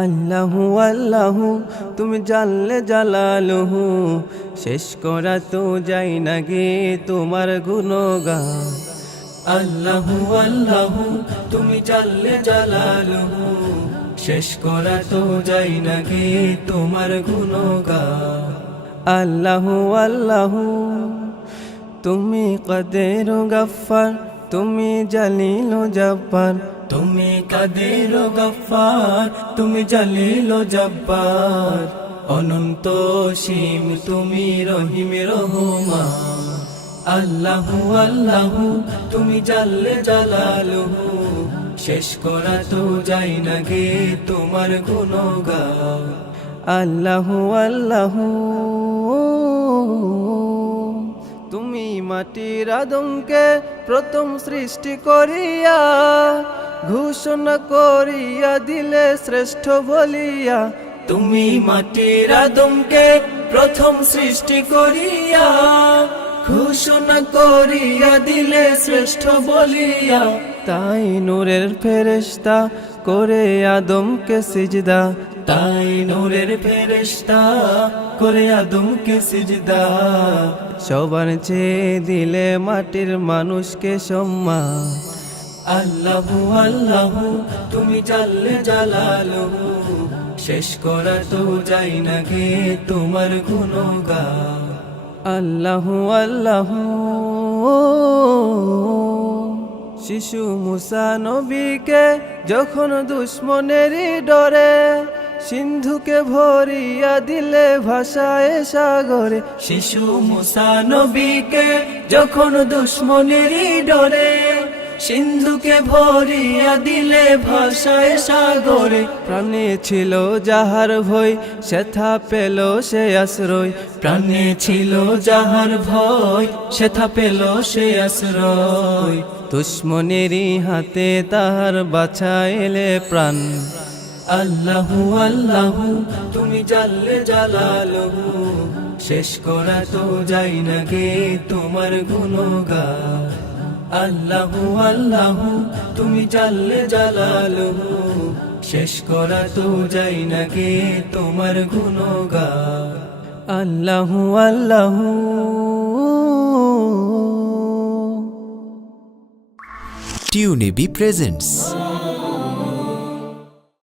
আল্লাহু আল্লাহু তুমি জানলে জালালুহু, শেষ করা তো যাই না গে তোমার গুণগান। আল্লাহু আল্লাহু তুমি জানলে জালালুহু, শেষ করা তো যাই না গে তোমার গুণগান। আল্লাহু আল্লাহু তুমি কাদের গফফার, তুমি জালিল জব্বার। তুমি কাদের গফফার, তুমি জালিল জব্বার। অনন্ত সীম তুমি রহিম রহমান। আল্লাহু আল্লাহু তুমি জানলে জালালুহু, শেষ করা তো যাই না গে তোমার গুণগান। আল্লাহু আল্লাহু তুমি মাটির আদমকে প্রথম সৃষ্টি করিয়া, ঘোষণা করিয়া দিলে শ্রেষ্ঠ বলিয়া। তুমি মাটির আদমকে প্রথম সৃষ্টি করিয়া, ঘোষণা করিয়া দিলে শ্রেষ্ঠ বলিয়া। তাই নূরের ফেরেশতা করে আদমকে সিজদা, তাই নূরের ফেরেশতা করে আদমকে সিজদা। সবার চেয়ে দিলে মাটির মানুষকে সম্মান। আল্লাহু আল্লাহু তুমি জানলে জালালুহু, শেষ করা তো যাই না গে তোমার গুণগান। আল্লাহু আল্লাহু শিশু মুসা নবীকে যখন দুশ্মনেরই ডরে, সিন্ধুকে ভরিয়া দিলে ভাষায় সাগরে। শিশু মুসা নবীকে যখন দুশ্মনেরই ডরে, সিন্ধুকে ভরিয়া দিলে ভাষায় সাগরে। প্রাণে ছিল যাহার ভয়, সেথা পেল সে আশ্রয়। প্রাণে ছিল যাহার ভয়, সেথা পেল সে আশ্রয়। দুশ্মনেরই হাতে তাহার বাঁচাইলে প্রাণ। আল্লাহু আল্লাহু তুমি জানলে জালালুহু, শেষ করা তো যাই না গে তোমার গুণগান। আল্লাহু আল্লাহু তুমি জানলে জালালুহু, শেষ করা তো যাই না গে তোমার গুণগান। আল্লাহু আল্লাহু টিউনিবি প্রেজেন্টস।